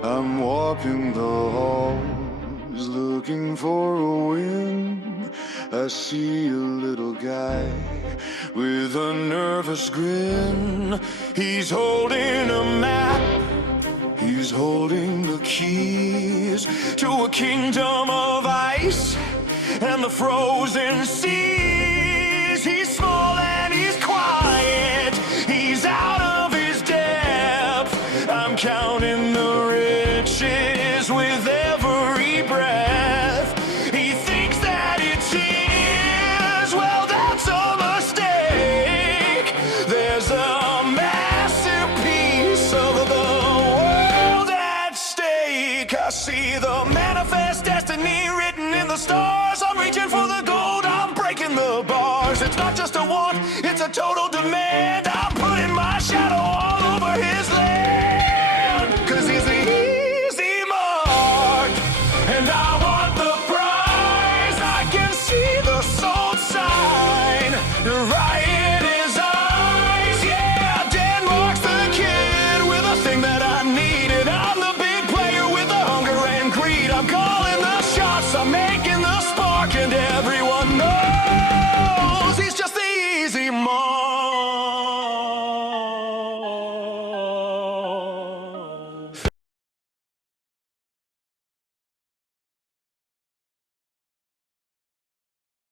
I'm walking the halls looking for a win. I see a little guy with a nervous grin. He's holding a map, he's holding the keys to a kingdom of ice and the frozen seas. He's small and he's quiet, he's out of his depth. I'm counting the riches with every breath. He thinks that it's his, well that's a mistake. There's a massive piece of the world at stake. I see the manifest destiny written in the stars. I'm reaching for the gold, I'm breaking the bars. It's not just a want, it's a total demand. I'm putting my shadow all over his land, 'cause he's the easy mark, and I want the prize. I can see the sold sign right